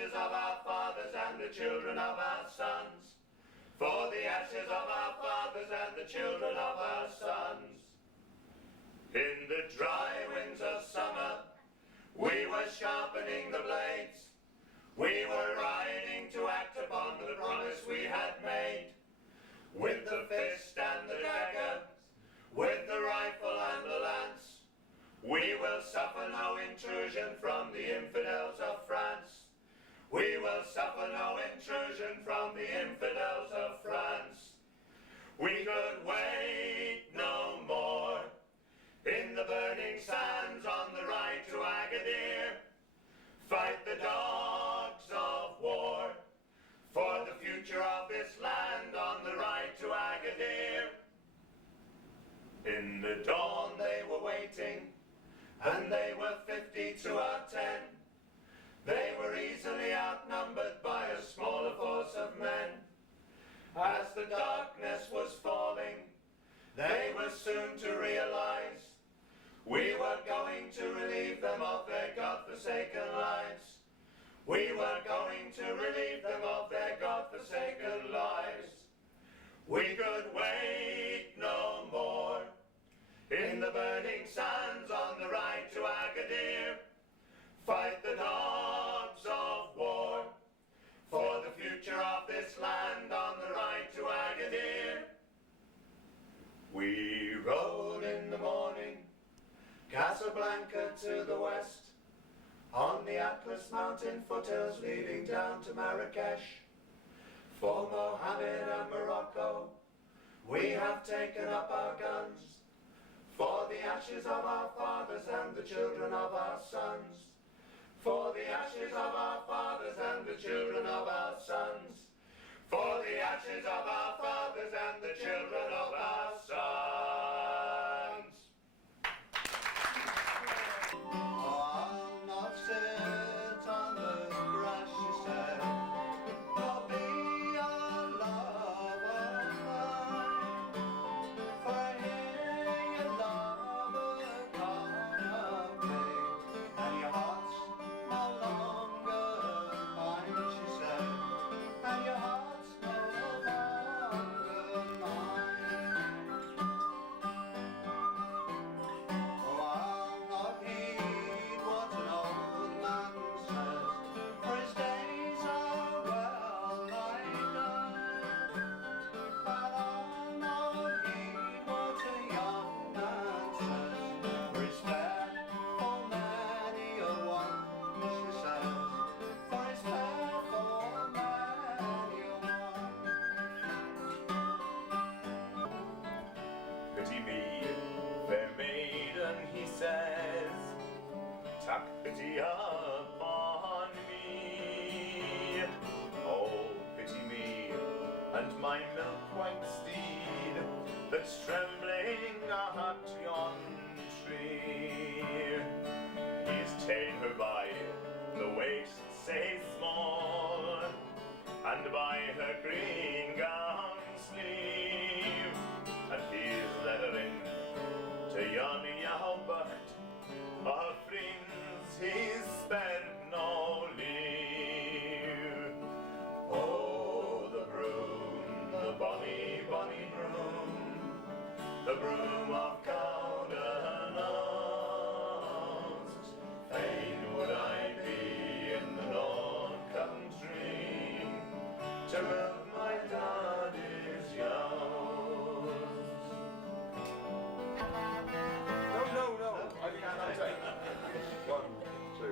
ashes of our fathers and the children of our sons. For the ashes of our fathers and the children of our sons. In the dry winds of summer, we were sharpening the blades. We were riding to act upon the promise we had made. With the fist and the dagger, with the rifle and the lance, we will suffer no intrusion from the infidels of France. We will suffer no intrusion from the infidels of France. We could wait no more. In the burning sands on the ride to Agadir, fight the dogs of war. For the future of this land on the ride to Agadir. In the dawn they were waiting, and they were 50 to our 10. They were easily outnumbered by a smaller force of men. As the darkness was falling, they were soon to realize we were going to relieve them of their God-forsaken lives. We were going to relieve them of their God-forsaken lives. We could wait no more. In the burning sands on the ride to Agadir, fight the dogs of war. For the future of this land on the ride to Agadir. We rode in the morning, Casablanca to the west, on the Atlas mountain foothills leading down to Marrakesh. For Mohammed and Morocco, we have taken up our guns. For the ashes of our fathers and the children of our sons. For the ashes of our fathers and the children of our sons. For the ashes of our fathers and the children of our sons. Oh, I'll not sit on the grass, she said, nor be a lover of mine. For here your lover gone away, and your heart's no longer mine, she said, and your heart's no longer mine. Oh, I'll not heed what an old man says, for his days are well nigh done. But I'll not heed what a young man says, for he's fair for many a one, she says, for he's fair for many a one. Pity me, fair maiden, he says, take pity upon me. Oh, pity me, and my milk-white steed, that's trembling at yon tree. He's ta'en her by the waist sae small, and by her green gown sleeve, and he's led her in to yon Yahweh, of friends he's spared no leave. Oh, the broom, the bonny, bonny broom, the broom of Cowdenas. Fain would I be in the North Country to milk my daddy's yows. No, I can't take. 1, 2.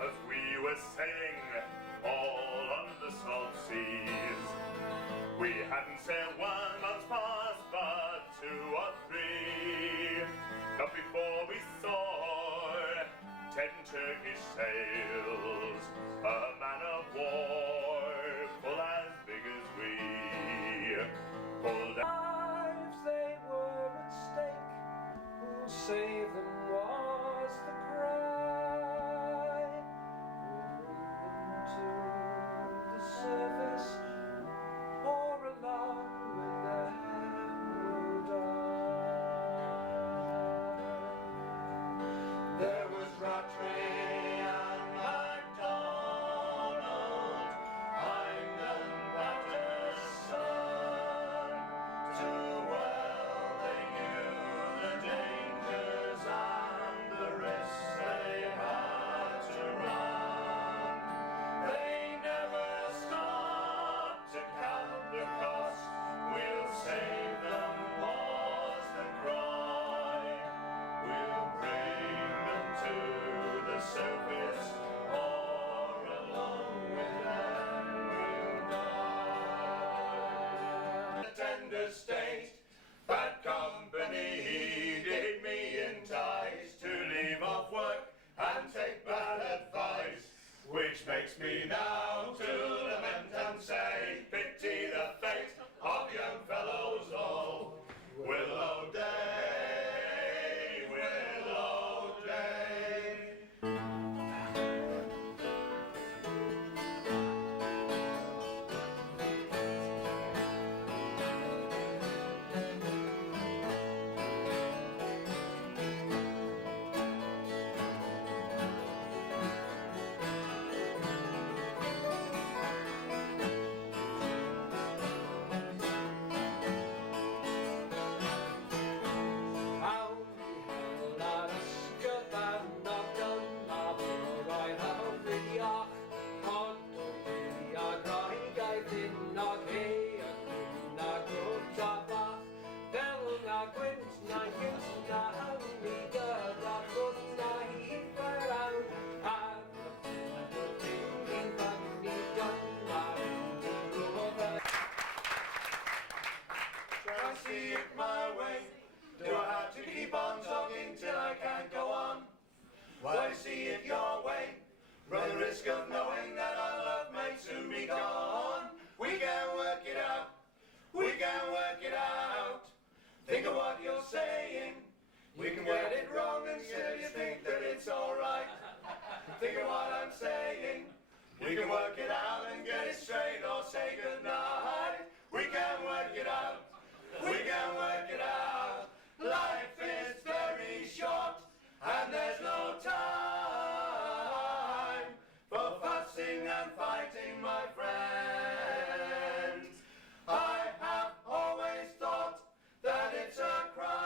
As we were sailing all on the salt seas, we hadn't sailed 1 month's past, but 2 or 3. Not before we saw 10 Turkish sails, a man of war full as big as we. Pulled out. Lives they were at stake, save them was the cry. To the surface, or along with them will die. There was Rattray and MacDonald, Hyndman, Patterson. Too well they knew the dangers and the risks they had to run. They never stopped to count the cost. We'll save them was the cry. We'll bring them to the surface, or along with them we'll die. A tender state, bad company did me entice to leave off work and take bad advice, which makes me now to lament and say, pity the fate of young fellows all. Willow day, willow day. How the hell are ysgyfan o gynnar o'r hawliach Ond o a graig ddyn o hei a gwyn a gwrdd a bach Fel na gwynt na gynt na hawli gyda gwrdd na hifer awr Ar y ffyn i'n fannu gynnar yn rhywbeth Try to see it my way. Do I have to keep on talking till I can't go on? Why see it your way? Run the risk of knowing that our love may soon be gone. We can work it out. We can work it out. Think of what you're saying. We can get it wrong and still you think that it's alright. Think of what I'm saying. We can work it out and get it straight or say goodnight. We can work it out. We can work it out. Life is very short and there's no time for fussing and fighting, my friend. I have always thought that it's a crime,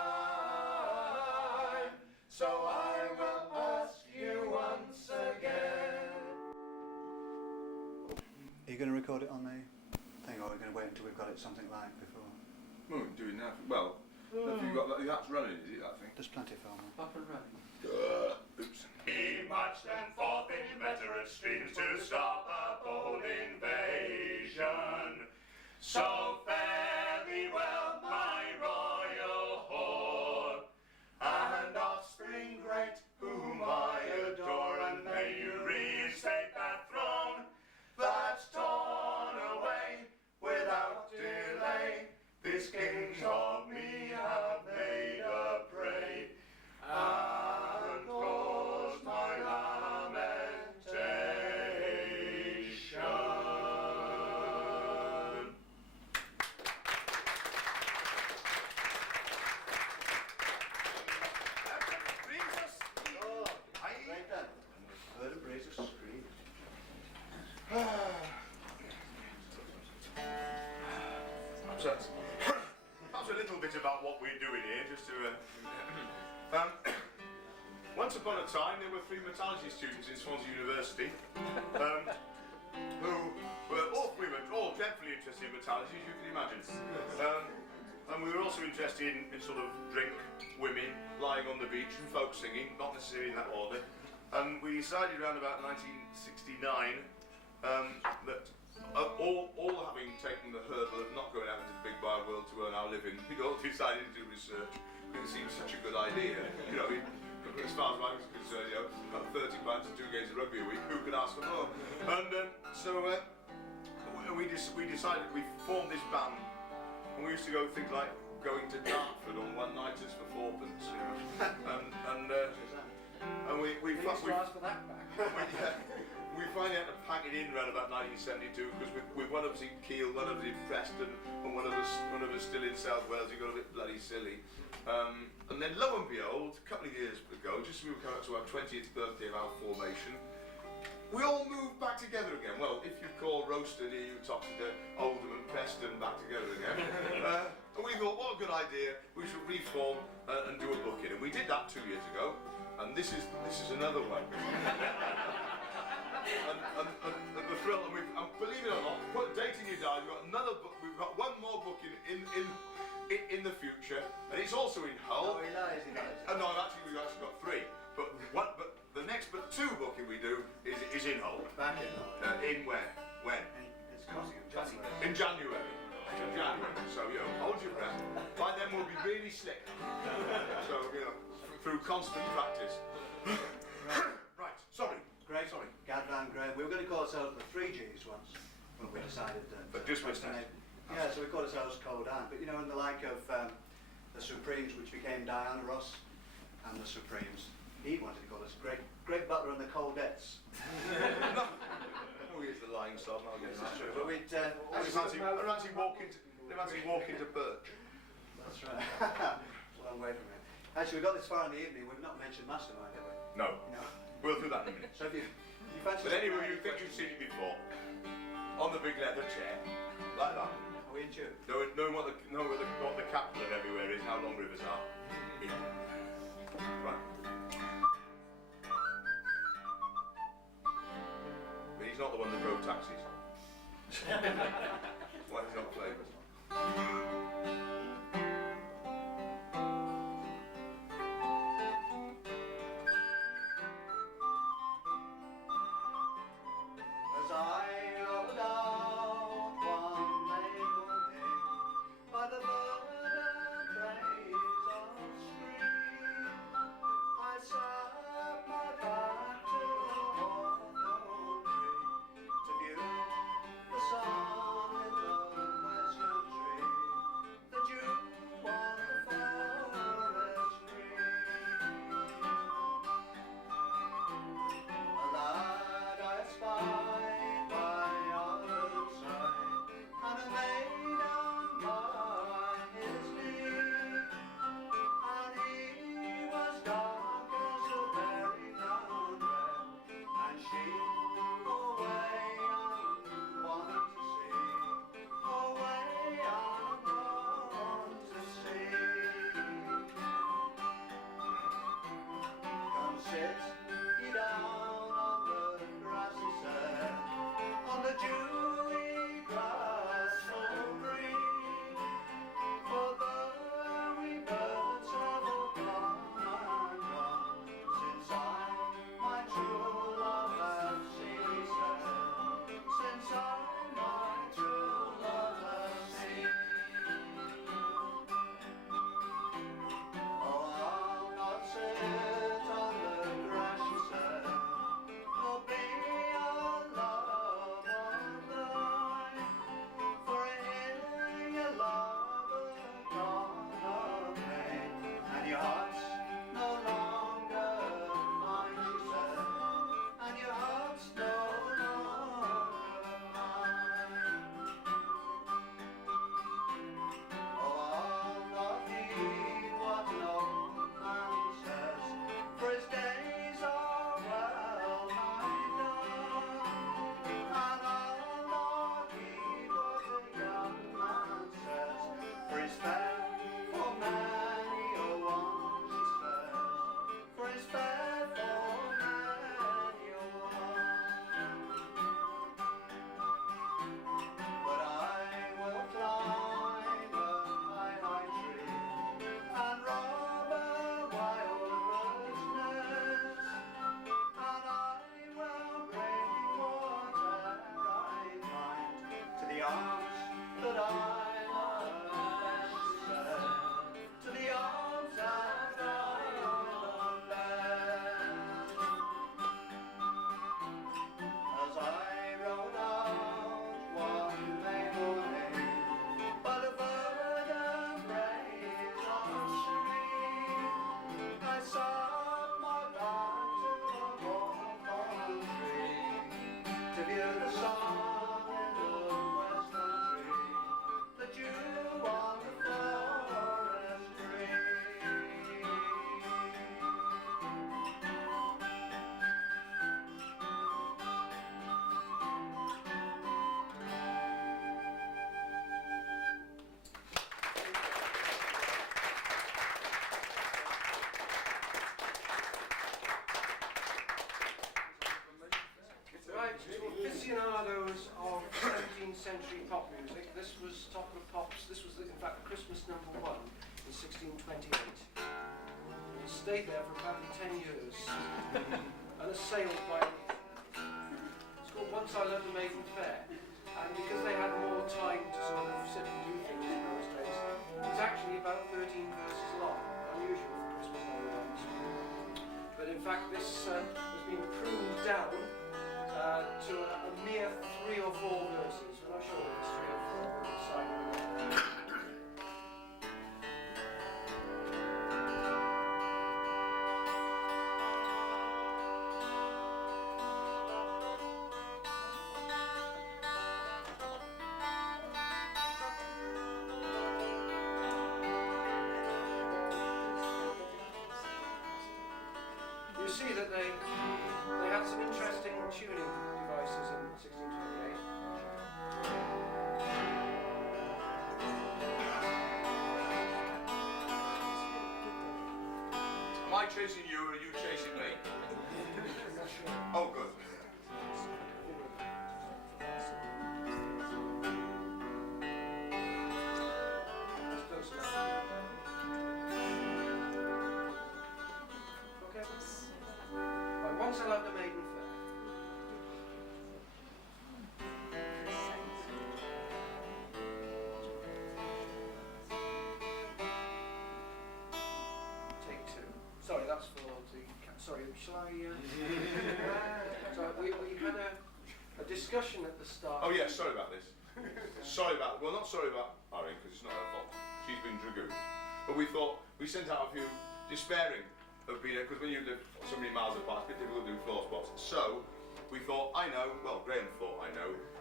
so I will ask you once again. Are you going to record it on the thing, or are we going to wait until we've got it something like before? Well, we're doing that. Well, have you got that? That's running, is it, that thing? There's plenty of film there. Up and running. Oops. He marched and forth in veteran streams to stop a bold invasion. So fare thee well, my royal horde, and offspring great, whom I adore, and may you reinstate that throne that's torn away without delay. These kings of me have made a prey and caused my lamentation. Brings us. Oh, Aye. right then. Heard it raise a scream. Perhaps a little bit about what we're doing here, just to. Once upon a time, there were 3 metallurgy students in Swansea University who were all dreadfully interested in metallurgy, as you can imagine. And we were also interested in sort of drink, women, lying on the beach, and folk singing, not necessarily in that order. And we decided around about 1969 that all having taken the hurdle of not going out into the big wide world to earn our living, we all decided to do research. It seemed such a good idea. You know, as far as I was concerned, you know, about 30 pounds and 2 games of rugby a week, who could ask for more? And so we decided, we formed this band, and we used to go things like going to Dartford on one-nighters for 4pence, you know. used to ask for that back. we finally had to pack it in around about 1972 because with one of us in Kiel, one of us in Preston, and one of us still in South Wales. He got a bit bloody silly. And then lo and behold, a couple of years ago, just as we were coming up to our 20th birthday of our formation, we all moved back together again. Well, if you call Roasted, you talk to Oldham and Preston back together again. And we thought, what a good idea, we should reform and do a booking. And we did that 2 years ago, and this is another one. and the thrill, and believe it or not, put a date in your diary, we've got one more booking in the future, and it's also in Hull. No, he lies. No, we've actually got three. But the next two booking we do is in Hull. Back in. In when? When? It's January. In January. So hold your breath. By then we'll be really slick. So through constant practice. Right. Sorry. Greg, Gad Van Greg. We were going to call ourselves the 3Gs once, when we decided that. But just missed that. Yeah, so we called ourselves Cold Anne. But in the like of the Supremes, which became Diana Ross, and the Supremes, he wanted to call us Greg Butler and the Coldettes. No. Oh, here's the lying sod. I'll get that. But we'd I actually walk into Birch. That's right. Long way from it. Actually, we got this far in the evening. We've not mentioned Mastermind, have we? No. No. We'll do that in a minute. So if you fancy. But anyway, you think you've seen it before. On the big leather chair. Like that. Are we in tune? Knowing what the capital of everywhere is, how long rivers are. Yeah. Right. But he's not the one that drove taxis. Why he's not famous. As I rode out one May morning by the verdant waves of spring, I sat my back to the hawthorn tree to view the sun in the western tree, the dew on the forest green. A lad I spied by our side, and a maiden by his knee, and he was dark as a berry brown bread, and she away on one to see, away on one to see. Come sit ye down on the grassy sand, on the dewy grass so green, for the wee birds have all gone and gone, since I my true love have seen, since I my true love have seen. Oh, I'll not sit on the grass 16th century pop music. This was Top of the Pops. This was, in fact, Christmas #1 in 1628. It stayed there for about 10 years and has sailed by. It's called Once I Learned the Maiden Fair. And because they had more time to sort of sit and do things in those days, it's actually about 13 verses long, unusual for Christmas #1s. But in fact, this has been pruned down to a mere 3 or 4 verses. I'm not sure if it's 3 or 4, but it's silent. You see that they had some interesting tuning devices in 1628. Am I chasing you or are you chasing me? I'm not sure. Oh, good. That's close enough. Okay. Right, Once I Loved a Maiden Fair. Take 2. Sorry, that's for the. Sorry, shall I? Sorry, we had a discussion at the start. Oh, yeah, sorry about this. Sorry about, well, not sorry about Irene, because it's not her fault. She's been dragooned. But we thought, we sent out a few despairing of being there, because when you live so many miles apart, it's a bit difficult to do floor spots. So, we thought, Graham thought,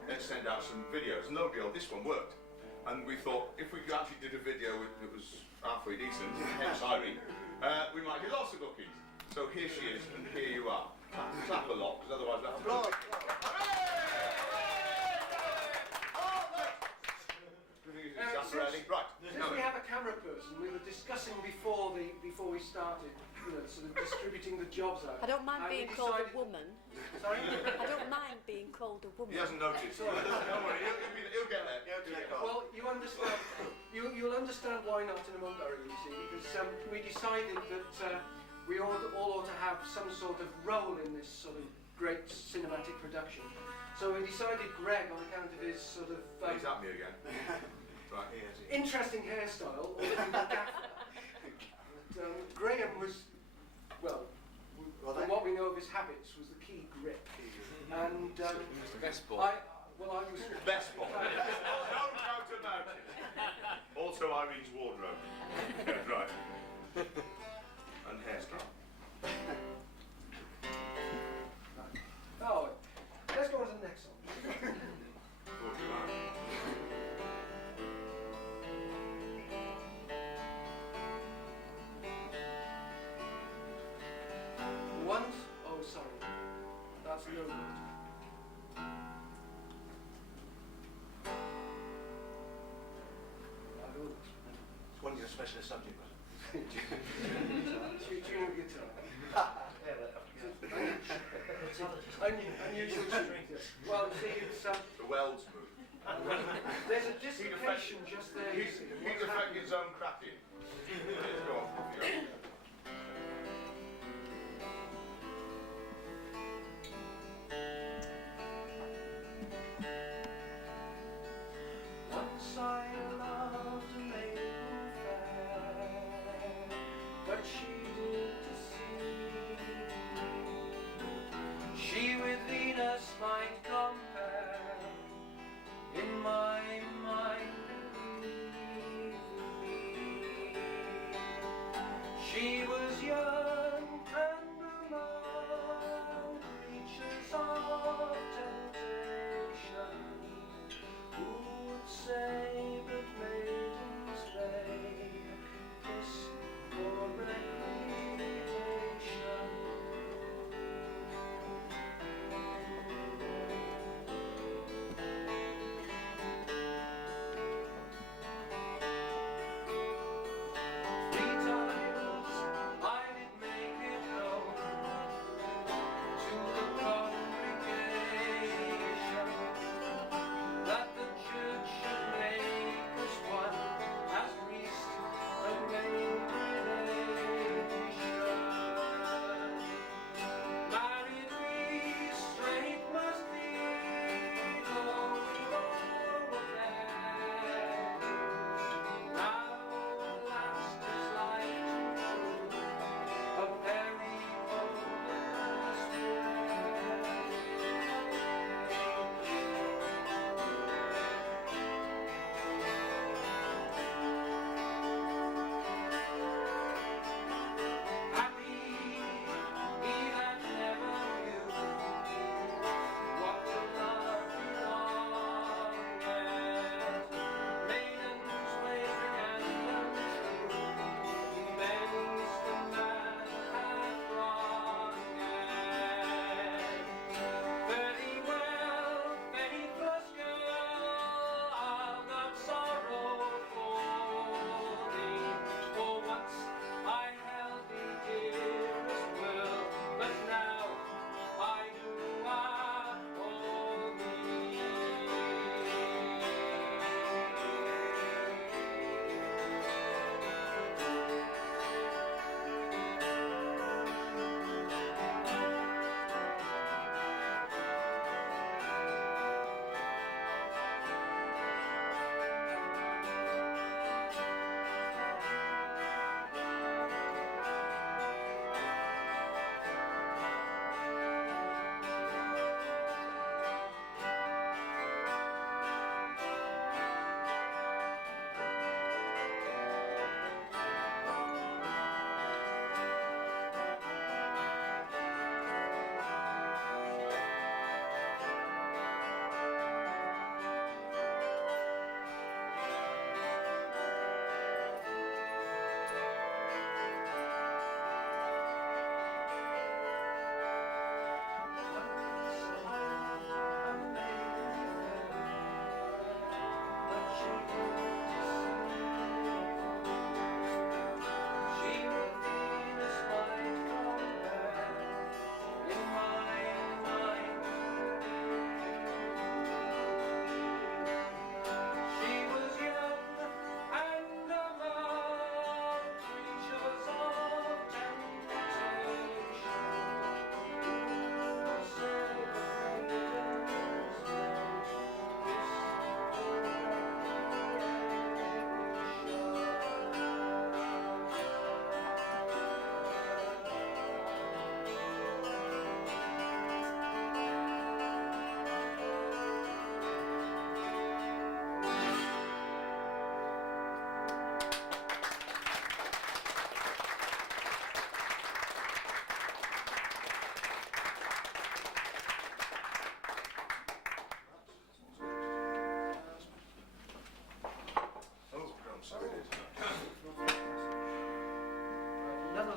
let's send out some videos. No deal, this one worked. And we thought, if we actually did a video that was halfway decent, hence Irene, we might get lots of bookings. So here she is, and here you are. Clap a lot, because otherwise we'll have to... Right. Since we have a camera person, we were discussing before we started, sort of distributing the jobs out. I don't mind And we being called a decided- woman. Sorry? I don't mind being called a woman. He hasn't noticed. Don't worry, he'll get there. Well, you understand. You'll understand why not in a moment, you see, because we decided that we all ought to have some sort of role in this sort of great cinematic production. So we decided Greg, on account of his sort of He's at me again. Right. interesting hairstyle, or the gaffer. But, Graham was, well, from what we know of his habits, was the key grip. And Best ball. I was Best ball. No doubt about it. Also Irene's wardrobe. Right. And hairstyle. Oh, let's go on to the next song. Thought you are. Once, oh sorry, that's no good. It's one of your specialist subject, was it? Tuning the guitar. Unusual tuning. Well, see, it's, The Wells move. there's a dislocation just there. you see. He's affecting his own cracking. Go on, off you go. Once I loved a maiden fair, but she did deceive. She with Venus might compare, in my mind believe me. She was young and among creatures of temptation. Who would say but maidens may kiss for recreation? Three times I did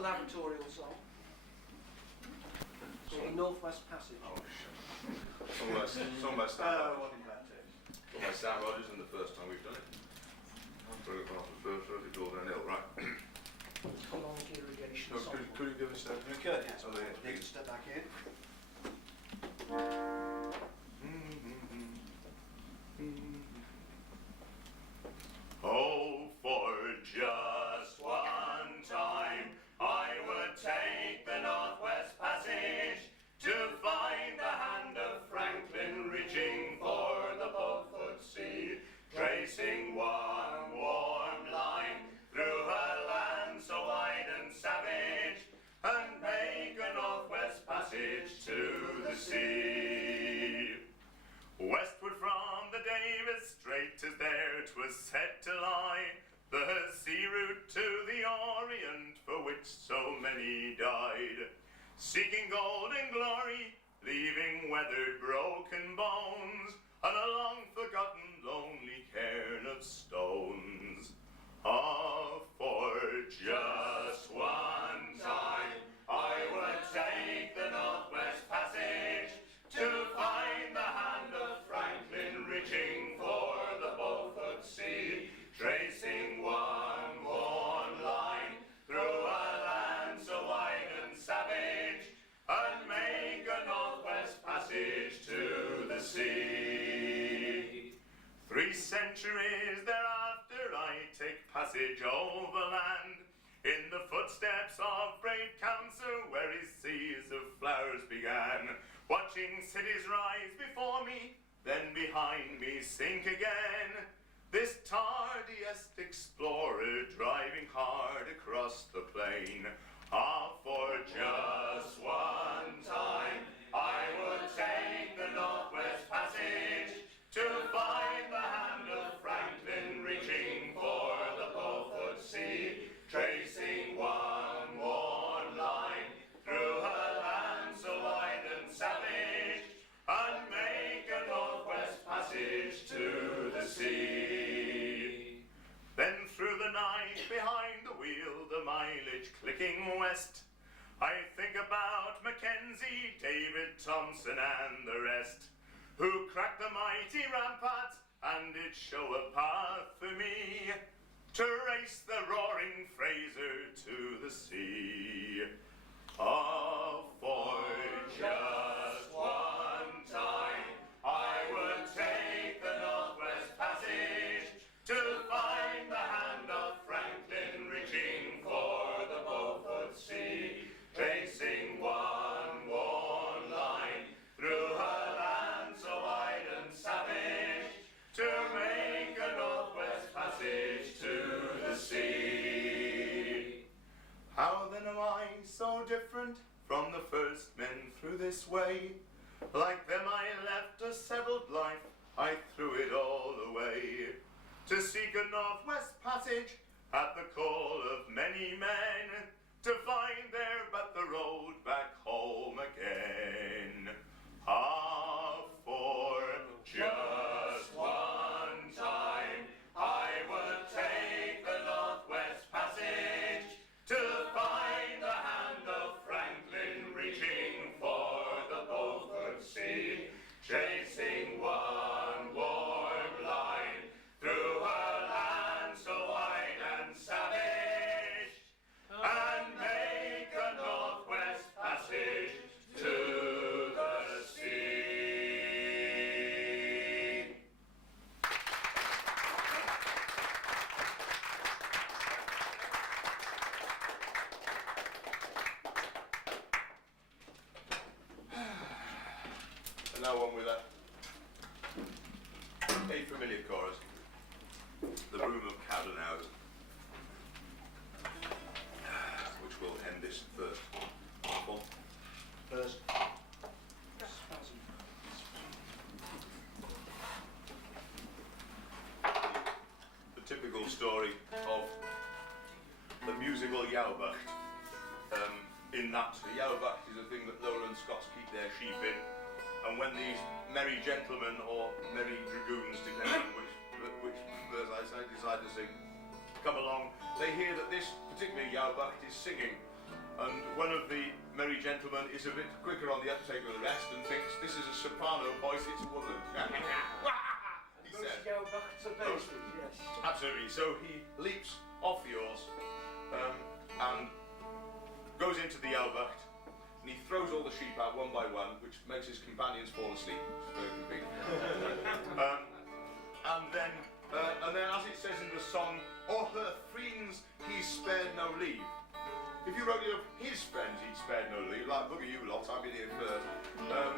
laboratorial song. Singing Northwest Passage. Oh, shit. Song by Stan What in that taste? Song by Stan Rogers, and the first time we've done it. I'll put it off the first, it's all downhill, right? Prolonged irrigation No, song. could you give us that? We could, yes. Oh, there. Need to step back in. Oh, for just one time I would take the Northwest Passage to find the hand of Franklin reaching for the Beaufort Sea, tracing one warm line through a land so wide and savage, and make a Northwest Passage to the sea. Westward from the Davis Strait is there 'twas set to lie, the sea route to the Orient for which so many died, seeking gold and glory, leaving weathered broken bones, and a long forgotten lonely cairn of stones. Ah, for just one time I would take the Northwest Passage to find the hand of Franklin reaching for the Beaufort Sea, tracing one worn line through a land so wide and savage, and make a Northwest Passage to the sea. 3 centuries thereafter I take passage overland, in the footsteps of brave Cancer, where his seas of flowers began, watching cities rise before me, then behind me sink again. This tardiest explorer driving hard across the plain. Ah, for just one time I would take the Northwest Passage to find the hand of Franklin reaching for the Beaufort Sea, tracing one worn line through a land so wide and savage, and make a Northwest Passage to the sea. Then through the night behind the wheel, the mileage clicking west, I think about Mackenzie, David Thompson and the rest, who cracked the mighty ramparts and did show a path for me to race the roaring Fraser to the sea. Ah, for just one time I would take the Northwest Passage to find the hand of Franklin reaching for the Beaufort Sea, tracing one worn line through a land so wide and savage, to make a Northwest Passage to the sea. How then am I so different from the first men through this way? Like them I left a settled life, I threw it all away, to seek a Northwest Passage at the call of many men, to find there but the road back home again. Ah, for just one time I would take the Northwest Passage to find the hand of Franklin reaching for the Beaufort Sea, chasing one warm line through a land so wide and savage, and make a Northwest Passage to the sea. And now on with that. A familiar chorus. The Broom of Cowdenhouse, which will end this first one. First. Spasm. The typical story of the musical Jaubacht. In that, the Jaubacht is a thing that Lowland Scots keep their sheep in, and when these merry gentlemen or merry dragoons, depending on which verse I decide to sing, come along, they hear that this particular Jaubacht is singing, and one of the merry gentlemen is a bit quicker on the uptake than the rest and thinks this is a soprano voice, it's a woman. He Goes said. to go back to basics, yes. Absolutely. So he leaps off the horse and goes into the Yalbucht, and he throws all the sheep out one by one, which makes his companions fall asleep. Which is very convenient. And then, as it says in the song, "O her friends he spared no leave." If you wrote it up, his friends he spared no leave, like bugger you lot, I've been here first,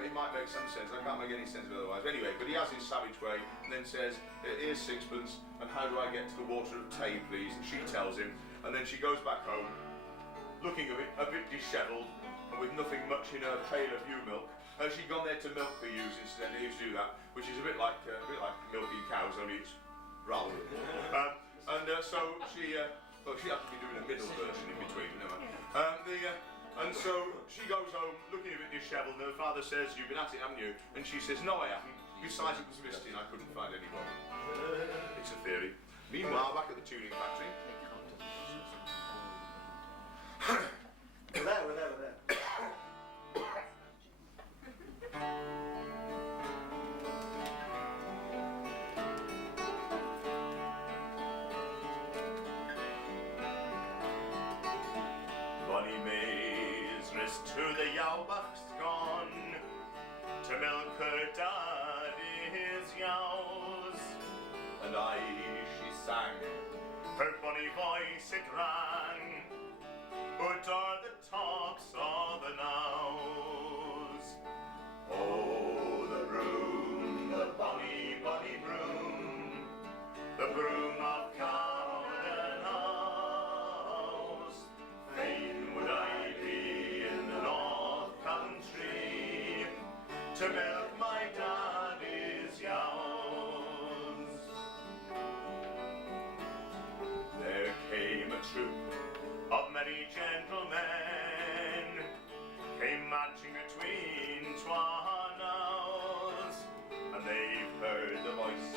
it might make some sense. I can't make any sense of it otherwise. Anyway, but he has his savage way, and then says, "Here's sixpence, and how do I get to the water of Tay, please?" And she tells him, and then she goes back home, looking a bit dishevelled, and with nothing much in her pail of ewe milk. She'd gone there to milk the ewes instead. They used to do that, which is a bit like milking cows, only it's rather. So she. Well, she had to be doing a middle version in between, never mind. And so she goes home looking a bit dishevelled, and her father says, "You've been at it, haven't you?" And she says, "No, I haven't. Besides, it was misty and I couldn't find anyone." It's a theory. Meanwhile, back at the tuning factory. We're there. Bonnie May's wrist to the Yalbucht's gone to milk her daddy's yows. And I, she sang. Her bonny voice it rang, but o'er the tops of the knowes. Oh, the broom, the bonny, bonny broom, the broom of Cowden House. Fain would I be in the North Country to milk my daddy's yows. There came a troop of merry gentlemen, came marching between twa knowes, and they've heard the voice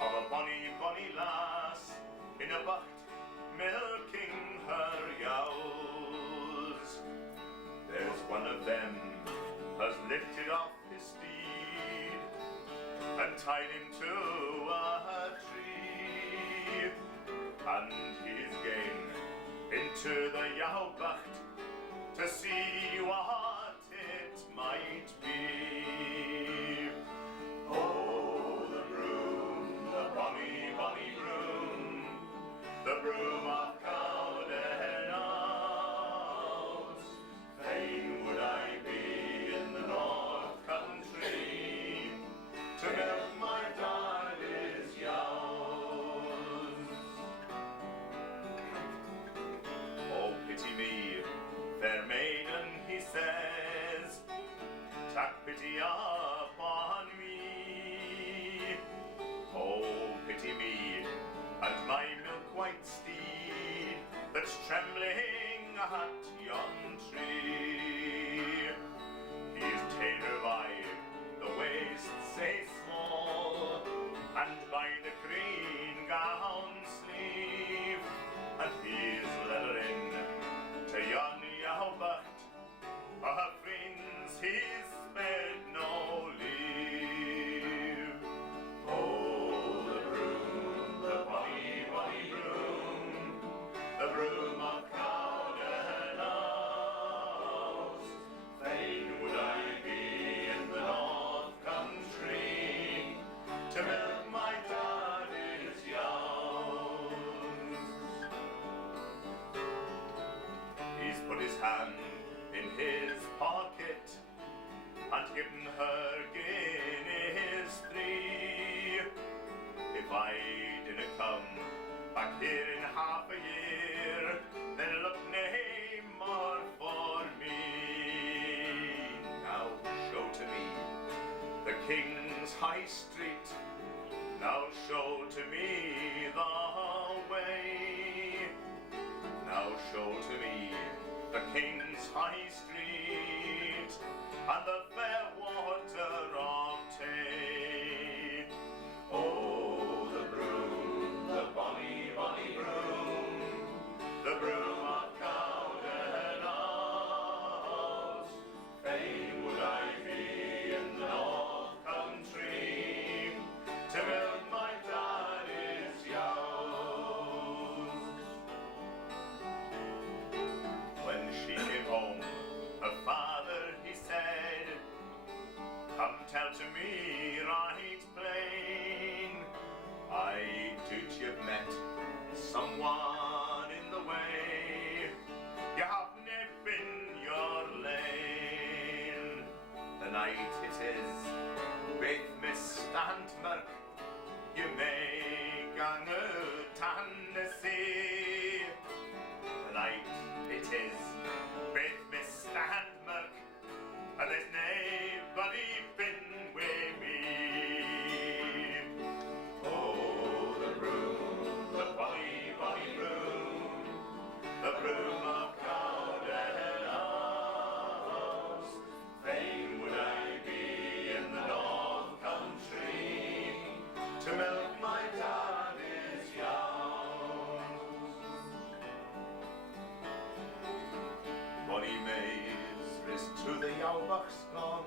of a bonny, bonny lass in a bucht milking her yows. There's one of them has lifted off his steed and tied him to a tree, and he's gane into the Yalbucht to see what it might be. Oh, the broom, the bonny, bonny broom, the broom of Cowden House. Fain would I be in the North Country to milk my daddy's yows. Oh, pity me, fair maiden, he says, take pity upon me. Oh, pity me, and my milk-white steed that's trembling at yon tree. He's ta'en by the waist sae small, and by the green gown sleeve, and he's leathering to yon Yalbucht. Her friends he's spared no leave. Oh, the broom, the bonny, bonny broom, the broom of Cowden House. Fain would I be in the North Country to milk my daddy's yows. He's put his hand in his pocket and given her guineas 3. If I didn't come back here in half a year, then look nae more for me. Now show to me the King's High Street, now show to me the way. Now show to me the King's High Street and the fair water of Tay. Oh, the broom, the bonny, bonny broom, the broom of Cowden House. Elvis to the Yowbox gone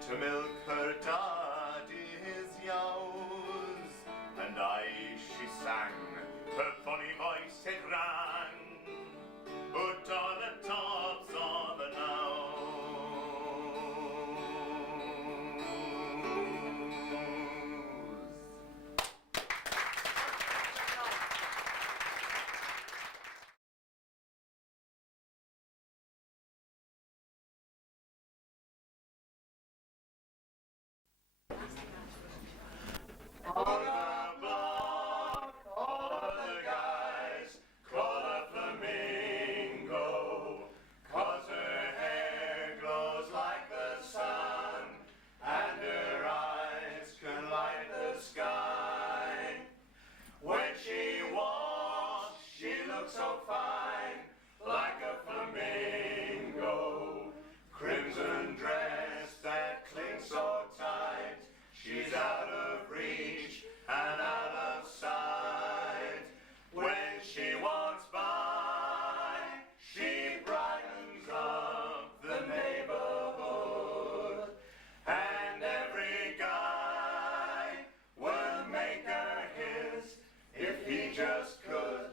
to milk her daddy's yows, and she sang, her funny voice it rang, out on the tops of the knowes. On the block, all the guys call her flamingo, 'cause her hair glows like the sun, and her eyes can light the sky. When she walks, she looks so fine, like a flamingo, crimson dress that clings so tight. She's out of reach and out of sight. When she walks by, she brightens up the neighborhood, and every guy would make her his if he just could,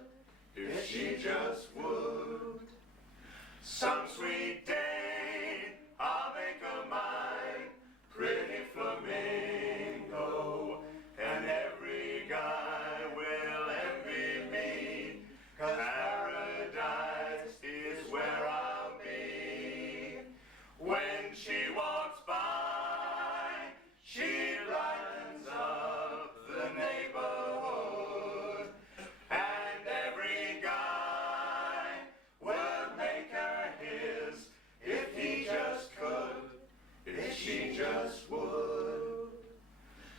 if she just would. Some sweet day I'll make her mine, pretty flamingo, and every guy will envy me, 'cause paradise is where I'll be. When she walks by, she brightens up the neighborhood, and every guy would make her his if he just could, if she just would.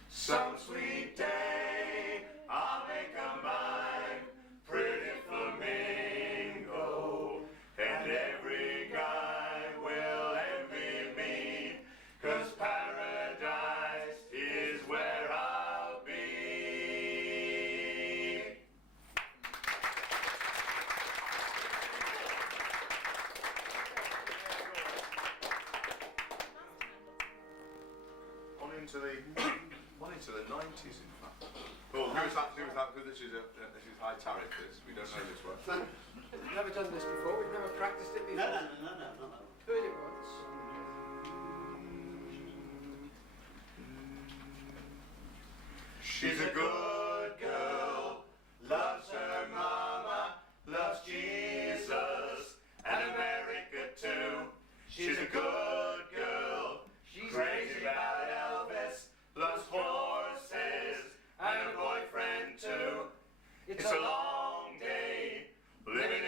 Some sweet day I'll make her mine, pretty flamingo, and every guy will envy me, 'cause paradise is where I'll be. On into the 90s, in fact. Well, who is that? Because this is high tariff. We don't know this one. We've never done this before, we've never practiced it before. No. Heard it once. She's a good girl, loves her mama, loves Jesus and America too. She's a good girl, she's crazy about Elvis, loves horses and her boyfriend too. It's a long day living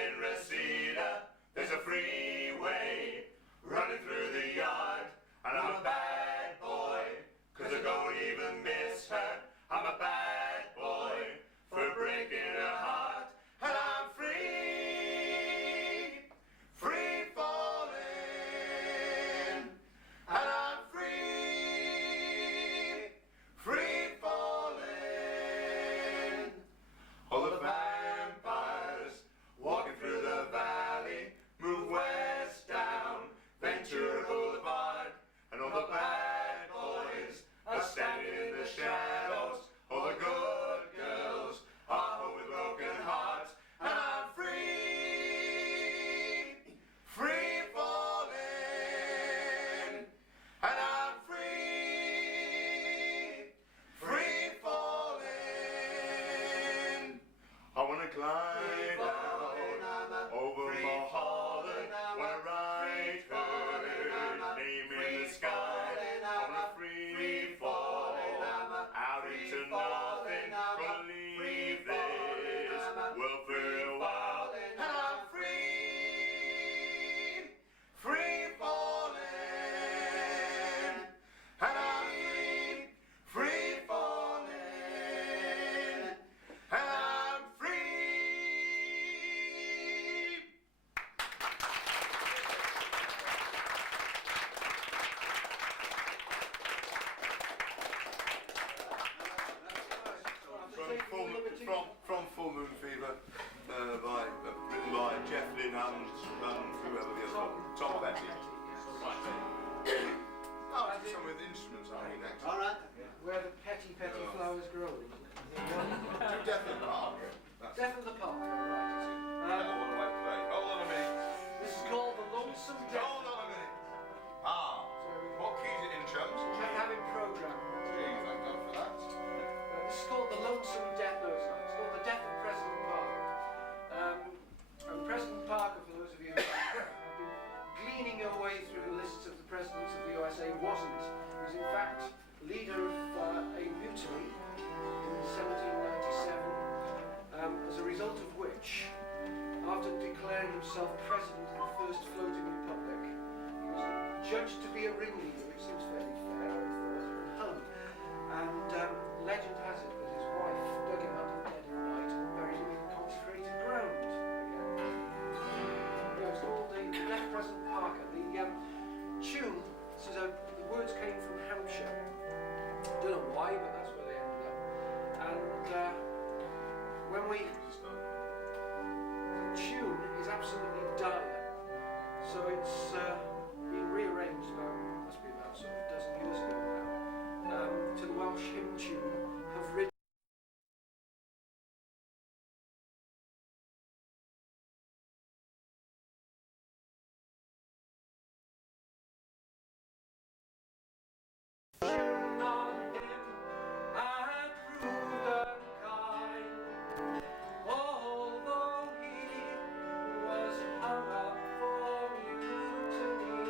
whoever the other one, Tom Petty. Oh, do some with instruments, aren't we, next? All right. Where the petty flowers grow. Do Death in the Park. That's Death of the Park, right. That one I might play. Hold on a minute. This is called The Lonesome Death. Hold on a minute. Ah, what key is it in, chums? I have it programmed. Gee, thank God for that. This is called The Lonesome Death. No, it's not. It's called The Death of President Parker. And President Parker, for those of you who have been gleaning your way through the lists of the presidents of the USA, wasn't. He was in fact leader of a mutiny in 1797, as a result of which, after declaring himself president of the first floating republic, he was judged to be a ringleader, which seems fairly fair, I thought, and hung. And legend has it that his wife dug him up in the dead of night and buried him in consecrated ground again. It was called the Death President Parker. The tune says the words came from Hampshire. Don't know why, but that's where they ended up. And when we, the tune is absolutely dire, so it's been rearranged must be about sort of a dozen years ago now, to the Welsh hymn tune have written. Although he was hung up for mutiny.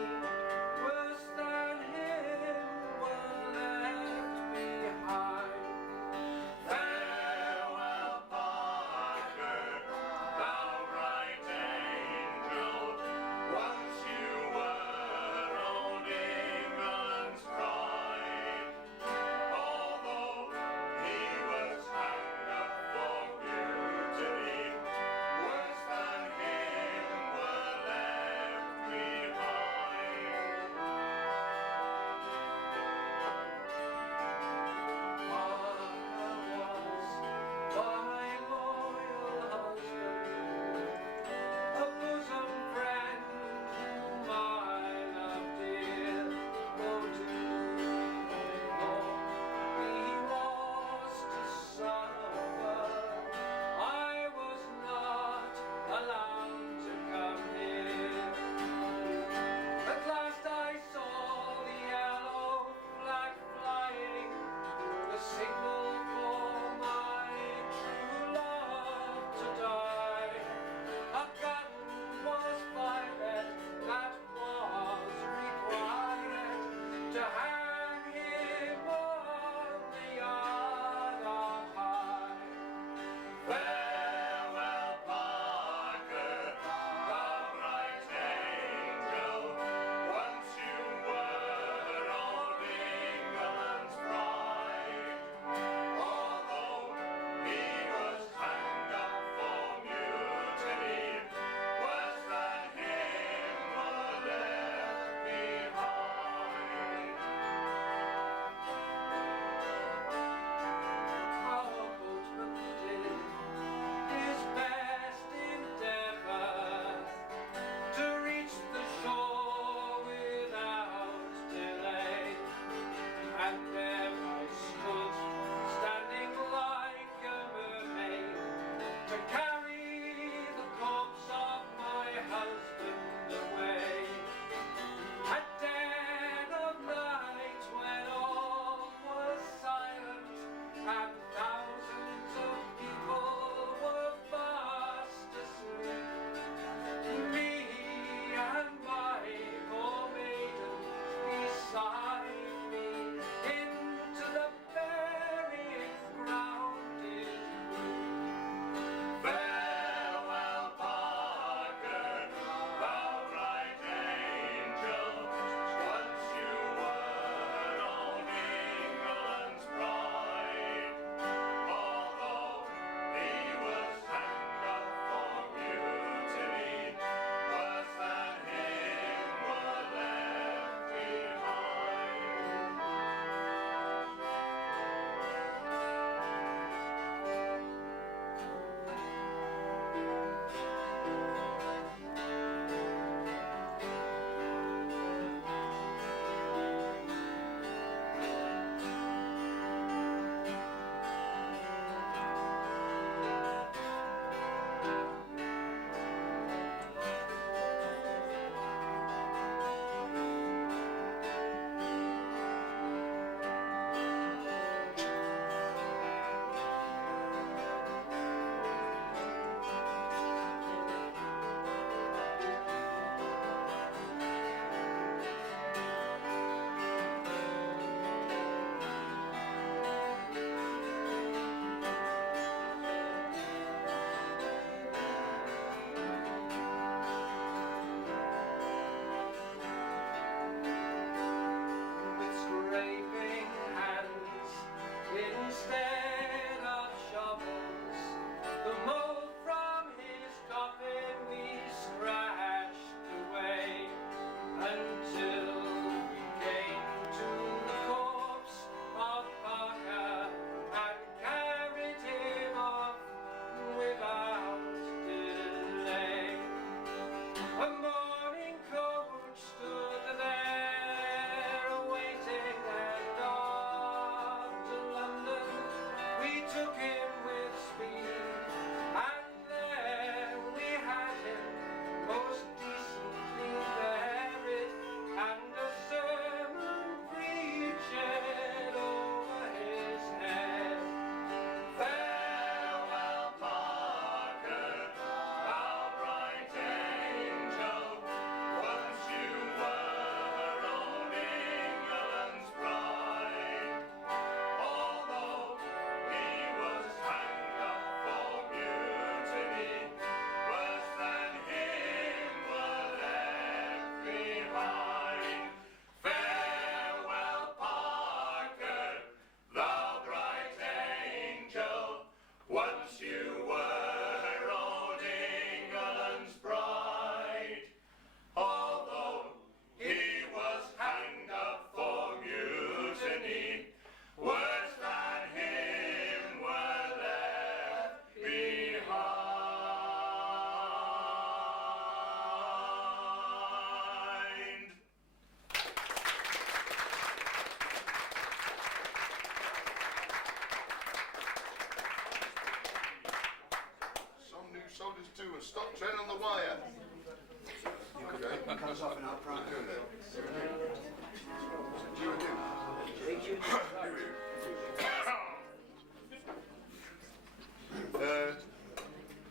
Okay. Comes off in our prime. Doing that.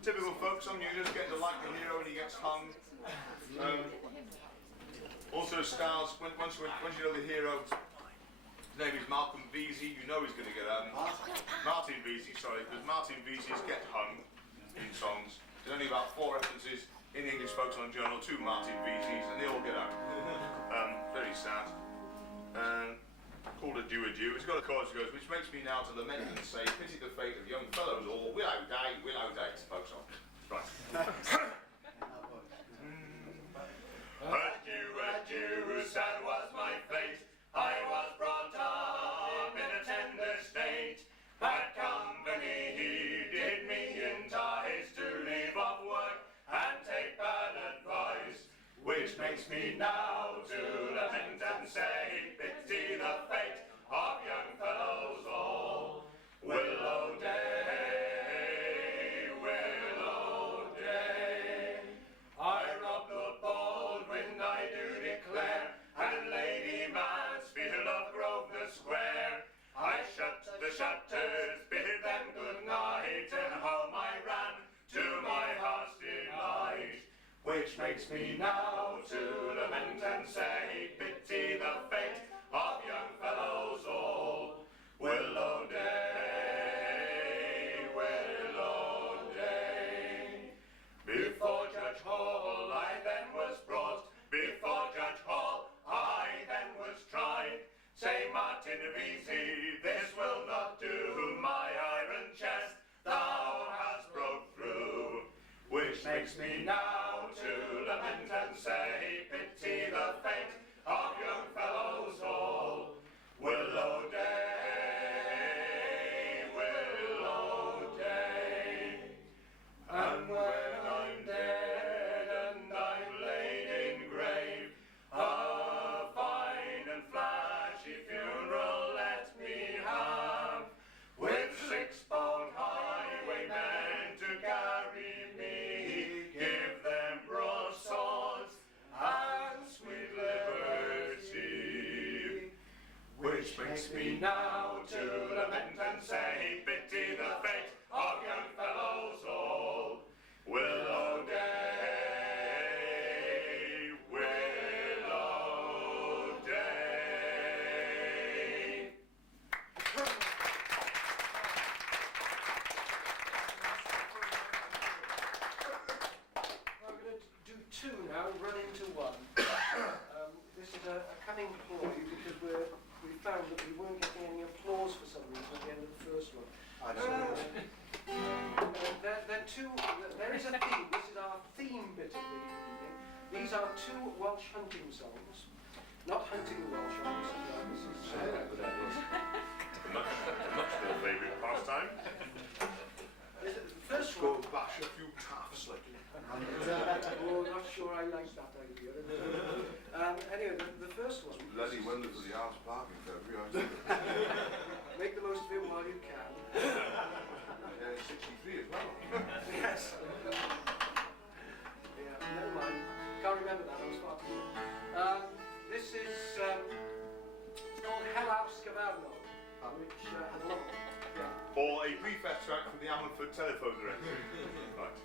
Typical folk song, you just get to like the hero and he gets hung. Also stars, once you know the hero, his name is Malcolm Vesey, you know he's going to get Martin Vesey, sorry, because Martin Veseys get hung in songs. There's only about 4 references in the English Folk Song Journal to Martin Veseys, and they all get hung. Very sad. Called a do. It's got a chorus that goes, which makes me now to lament and say, pity the fate of young fellows all, will I die, will I die. It's a folk song. Right. Adieu, sad was my fate. I was brought up in a tender state. Bad company he did me entice to leave off work and take bad advice, which makes me now to lament and say, pity the fate of young fellows all. Willow day, willow day. I robbed the Baldwin, I do declare, and Lady Mansfield of Grosvenor Square. I shut the shutters, bid them good night, and home I ran to my heart's delight, which makes me now to lament and say, pity the fate of young fellows all. Willow day, willow day. Before Judge Hall I then was brought, before Judge Hall I then was tried. Say, Martin Vesey, this will not do, my iron chest thou hast broke through, which makes me now to lament and say, pity the fate of young fellows all. Willow day, willow day. And when I'm dead and I'm laid in grave, a fine and flashy funeral let me have, with 6-bone highwaymen to carry me, give them broadswords and sweet liberty, which makes me now to lament and say, pity the fate of young fellows all. Willow day, willow day. I'm going to do 2 now and run into 1. This is a cunning ploy because we found that we weren't getting any applause for some reason at the end of the first one. There is a theme. This is our theme bit of the evening. These are 2 Welsh hunting songs. Not hunting Welsh, this is Much more favourite pastime. the first Go one. bash a few taffs like Oh, not sure I like that idea. Anyway, the first one. bloody wonders of the arse parking February. Make the most of it while you can. 63 as well. Yes. Yeah, never mind. Can't remember that. I was far too young. This is it's called Helaus Caverno, which had a lot. Yeah. Or a brief extract from the Ammanford telephone directory. Right.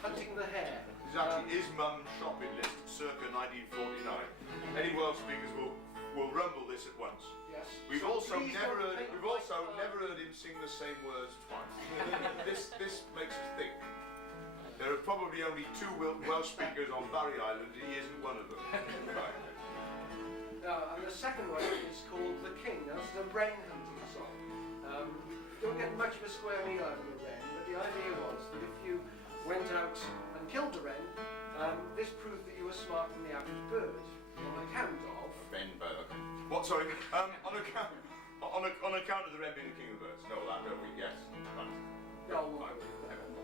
Hunting the hare. This actually is Mum's shopping list, circa 1949. Any Welsh speakers will rumble this at once. Yes. We've So also please never don't heard make we've like also never heard him sing the same words twice. This makes us think. There are probably only 2 Welsh speakers on Barry Island, and he isn't one of them. Right. And the second one is called The King. Now, this is a wren hunting song. Don't get much of a square meal out of a wren, but the idea was that if you went out and killed a wren, this proved that you were smarter than the average bird. On account of Benberg. What? Sorry. On account of the wren being the king of the birds. No, that don't we? Yes. Right. Right.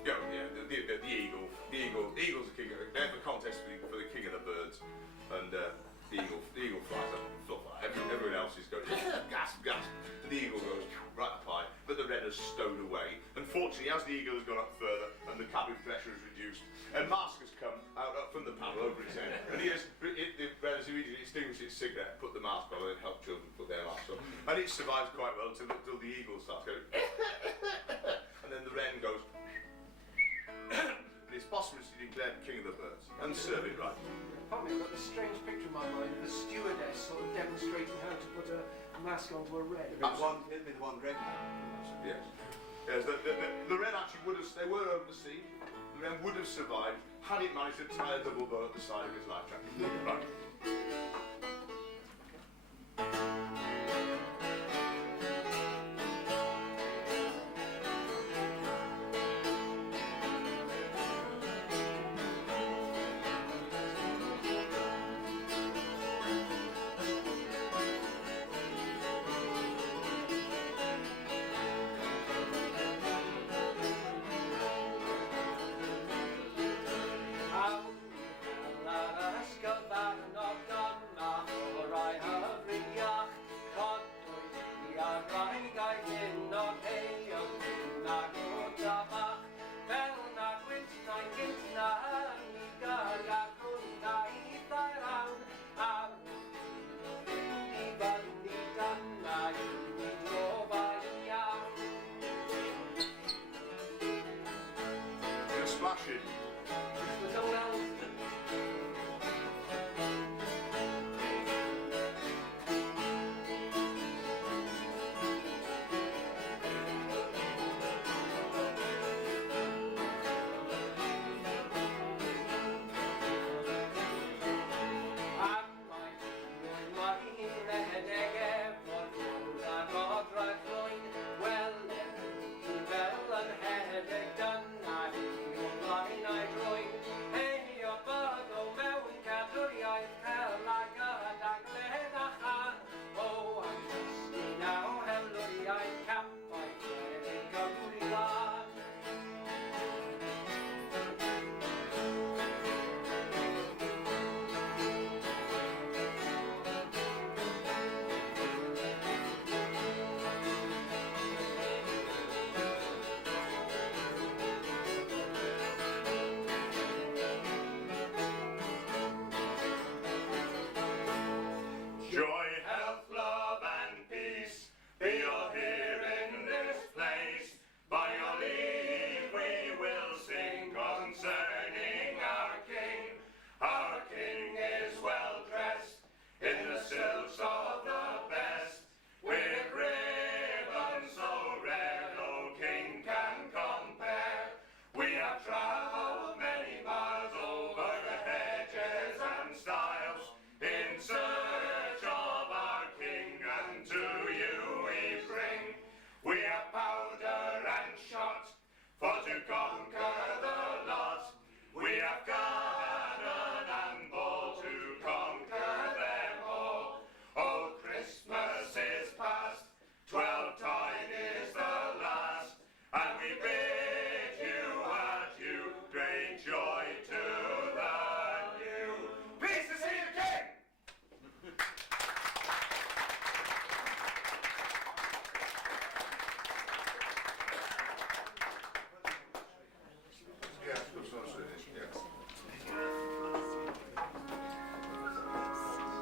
Yeah, the eagle. The eagle's the king of it. They have a contest for the king of the birds, and the eagle flies up and stuff like that. Everyone else is going gasp, gasp. The eagle goes right up high, but the wren has stowed away. Unfortunately, as the eagle has gone up further and the cabin pressure is reduced, a mask has come out from the panel the mask on and then help children put their masks on. And it survives quite well until the eagle starts going, and then the wren goes, and it's posthumously declared king of the birds, and serve it right. Pardon me, I've got this strange picture in my mind of a stewardess sort of demonstrating how to put a mask onto a wren. It'd be the one Greg man. Yes. Yes, the wren actually would have, they were over the sea, the wren would have survived had it managed to tie a double bow at the side of his life jacket. Right. You're splashing. Joy, health, love and peace be your here in this place. By your leave we will sing concerning our King. Our King is well dressed in the silks of the best, with ribbons so red no king can compare. We have travelled many miles over the hedges and stiles in search of our King, and to you we bring. We have powder and shot for to conquer the lot. We have cannon and ball to conquer them all. Oh, Christmas is past, 12-tide is the last, and we bid you adieu, great joy to the new. Pleased to see the King! Yeah, that's what I'm saying, yeah.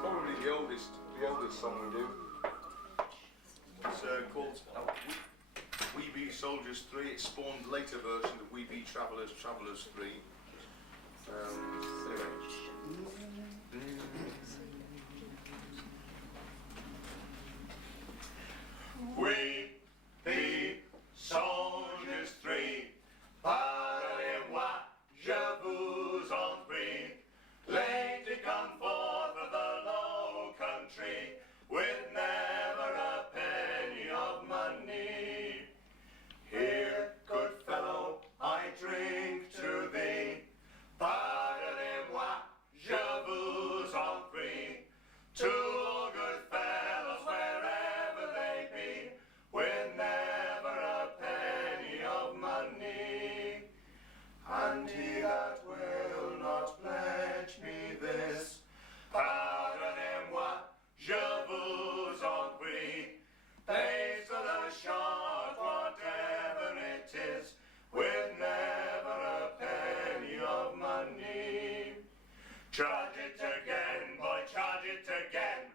Probably the oldest song we do. It's called We Be Soldiers 3. It spawned later version of We Be Travellers 3. We be soldiers 3. Parlez-moi, je vous en prie. Lately come forth of the Low Country, with never a penny of money. Here, good fellow, I drink to thee. Pardonnez-moi, je vous en prie. Two good fellows wherever they be, with never a penny of money. And he that will not pledge me this, pardonnez-moi, je vous en prie, pays to the short whatever it is, with never a penny of money. Charge it again, boy, charge it again,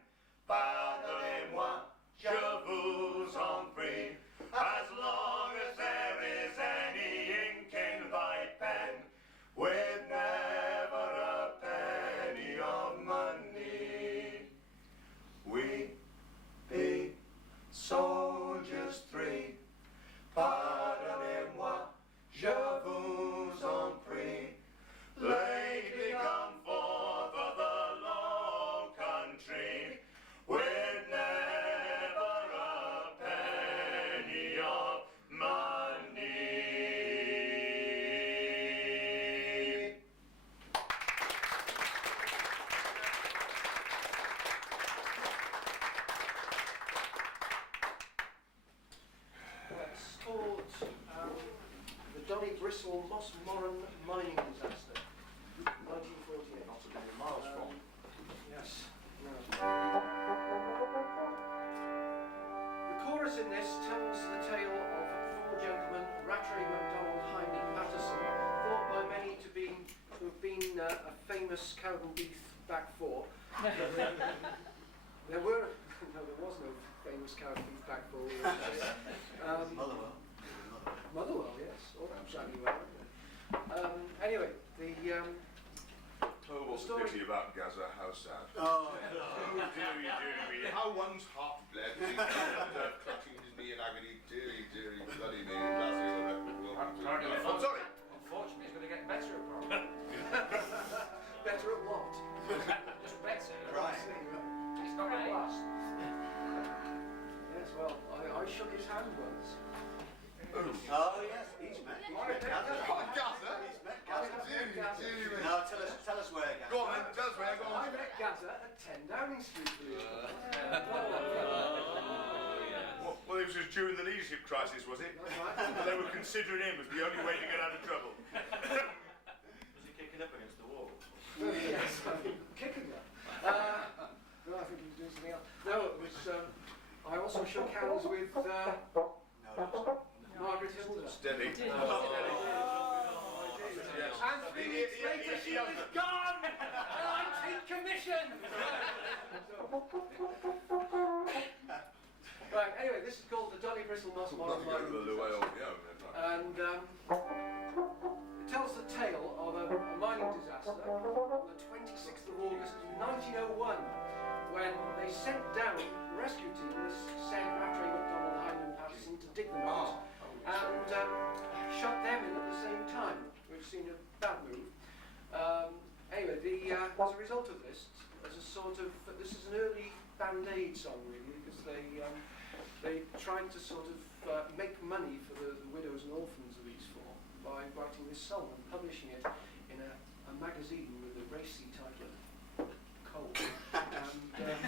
pardonnez-moi, je vous en prie. As long as there is any ink in thy pen, with never a penny of money, we be soldiers three. Pardonnez-moi, je vous en prie. Lately come forth of the Low Country, with never a penny of money. It's called the Donny Bristle Mossmoran mining disaster, 1948. Not a million miles from. Yes. No. The chorus in this tells the tale of four gentlemen, Rattray, MacDonald, Hind and Patterson, thought by many to have been a famous cow and beef back four. There were there was no famous cow and beef back four. Motherwell. Motherwell, yes, or Shaggy Well. Anyway, the Oh, what's the story- pity about Gaza? How sad. Oh, Oh, dearie, dearie me. How one's heart bled as he found clutching his knee in agony. Dearie, dearie, bloody me. I'm sorry. Unfortunately, it's going to get better apparently. better at what? Just better. right. It's not going to last. Yes, well, I shook his hand once. Oh, yes, he's met Gaza. Oh, Gaza? He's met Gaza. Dearie, dearie me. Now, tell us where, Gaza. Go on then, tell us where, go I on. met Gaza at 10 Downing Street. believe it or not. Well, it was just during the leadership crisis, was it? That's right. They were considering him as the only way to get out of trouble. Was he kicking up against the wall? Yes, I think kicking her. No, I think he was doing something else. No, it was. I also shook hands with Margaret Hilda. Steady. And 3 weeks later, she was gone, and I take commission. Right. Anyway, this is called the Donny Bristle Mossmoran Nothing over mining the way disaster. off, yeah. And it tells the tale of a mining disaster on the 26th of August 1901, when they sent down the rescue team, this sent Rattray, MacDonald, Hind and Patterson to dig them out, and shot them in at the same time, which seemed a bad move. Anyway, as a result of this, as a sort of, this is an early Band-Aid song really, because they tried to sort of make money for the widows and orphans of these four by writing this song and publishing it in a magazine with a racy title, Coal. And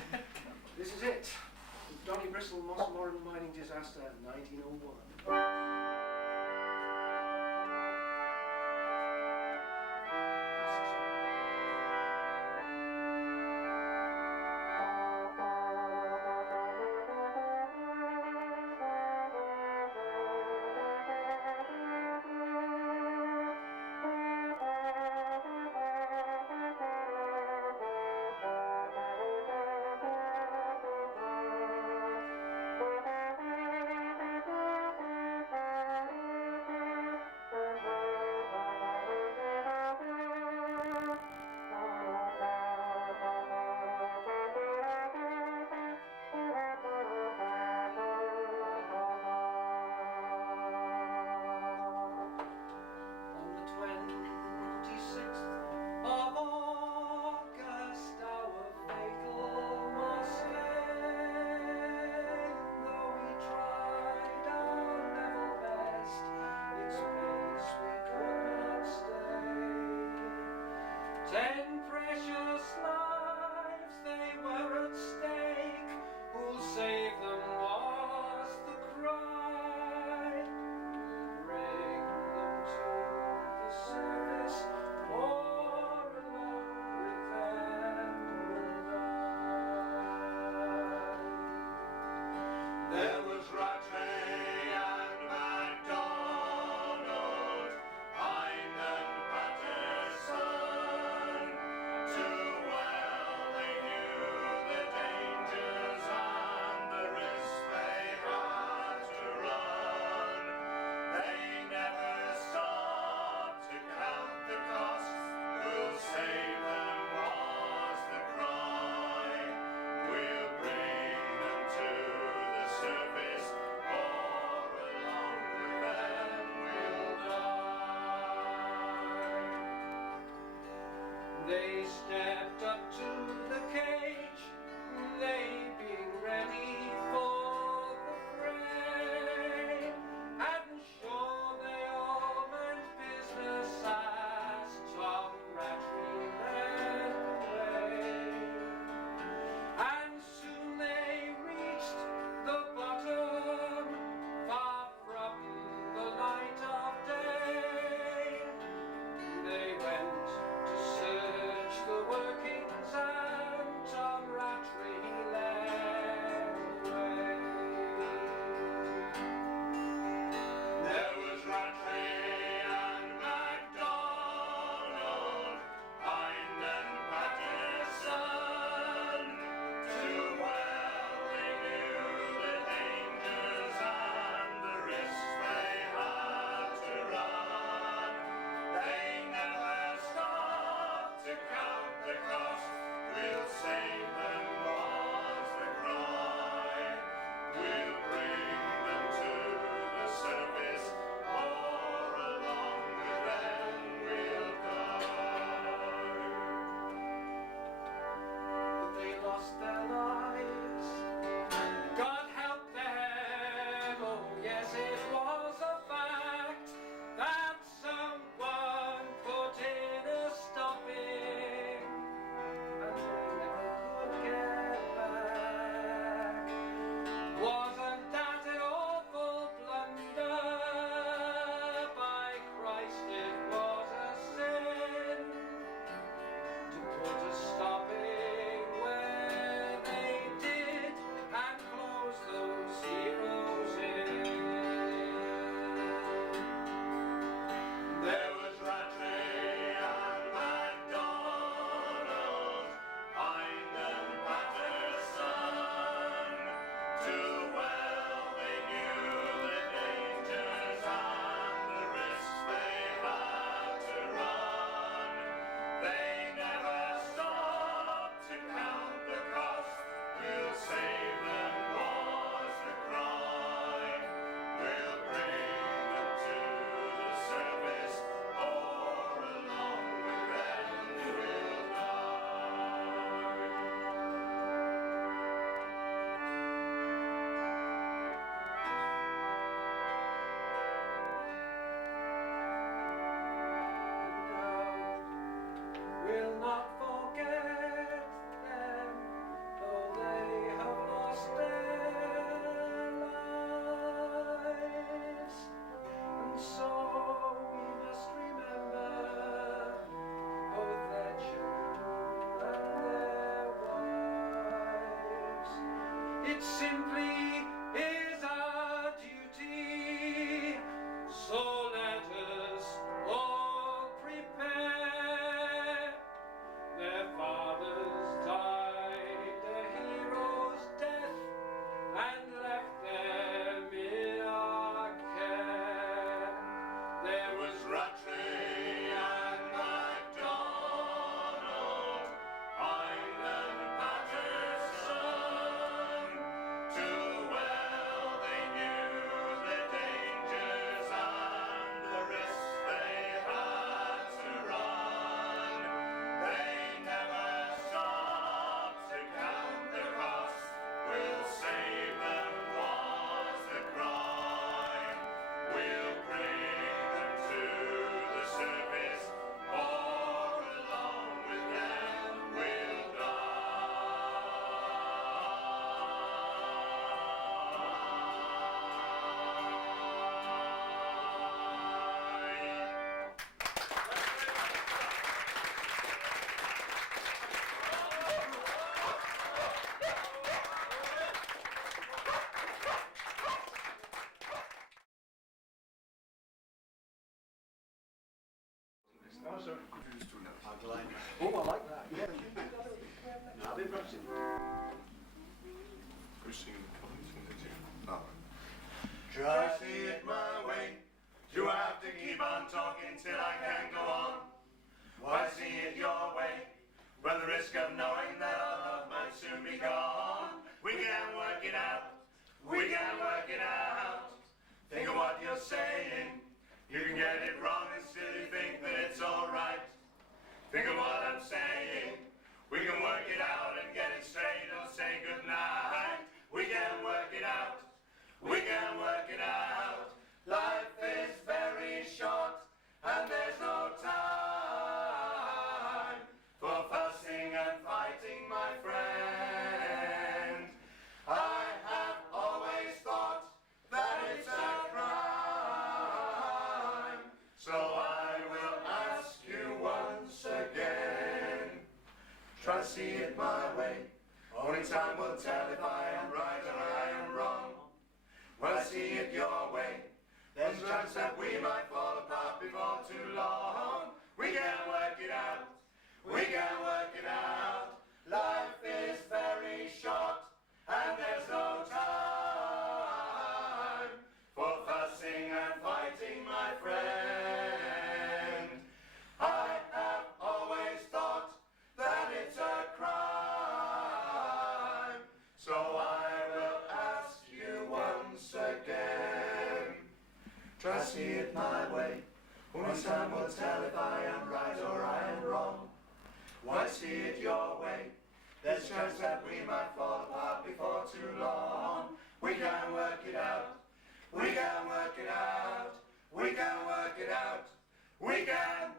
this is it, the Donny Bristle Mossmoran mining disaster, 1901. they stepped up to the cage, they being ready for the fray. And sure they all meant business as Tom Rattray led the way. And soon they reached the bottom, far from the light of day. They went to search the workings, and Tom Rattray led the way. There was Rattray and MacDonald, Hind and Patterson. Too well they knew the dangers and the risks they had to run. They never stopped to count the cost. We'll save them was the cry. We'll bring them to the surface, or along with them we'll die. But they lost their lives. God help them, oh yes, it was a fact that someone put in a stopping, and they never could get back. Wasn't that an awful blunder? By Christ, it was a sin to put a stopping where they did and close those heroes in. There was Rattray and MacDonald, Hind and Patterson. Too well they knew the dangers and the risks they had to run. They never stopped to count the cost. We'll save them was the cry. We'll bring them to the surface, or along with them we'll We'll not forget them, though they have lost their lives. And so we must remember both their children and their wives. It simply is our duty, so let us all prepare. Their fathers died a hero's death and left them in our care. There was Rattray and MacDonald, Hind and Patterson. Too well they knew the dangers and the risks they had to run. They never stopped to count the cost. We'll save them was the cry. We'll bring them to the surface, or along with them we'll die. Oh, sorry. Just two notes. Magdalene. Oh, I like that. Yeah. I've been practicing. Who's singing the cover? Who's singing the tune? Oh. Try to see it my way. Do I have to keep on talking till I can go on? Why see it your way? Run the risk of knowing that our love might soon be gone. We can work it out. We can work it out. Think of what you're saying. You can get it wrong and still you think that it's alright. Think of what I'm saying. We can work it out and get it straight or say goodnight. We can work it out. We can work it out. Life is very short and there's no time for fussing and fighting, my friend. I have always thought that it's a crime, so I will ask you once again. Try to see it my way, only time will tell if I am right or I am wrong. When I see it your way, there's a chance that we might fall apart before too long. We can work it out, we can work it out. Life is very short and there's no time for fussing and fighting, my friend. I have always thought that it's a crime, so I will ask you once again. Try to see it my way, only time will tell if I am right or I am wrong. Why see it your way? There's a chance that we might fall apart before too long. We can work it out, we can work it out, we can work it out, we can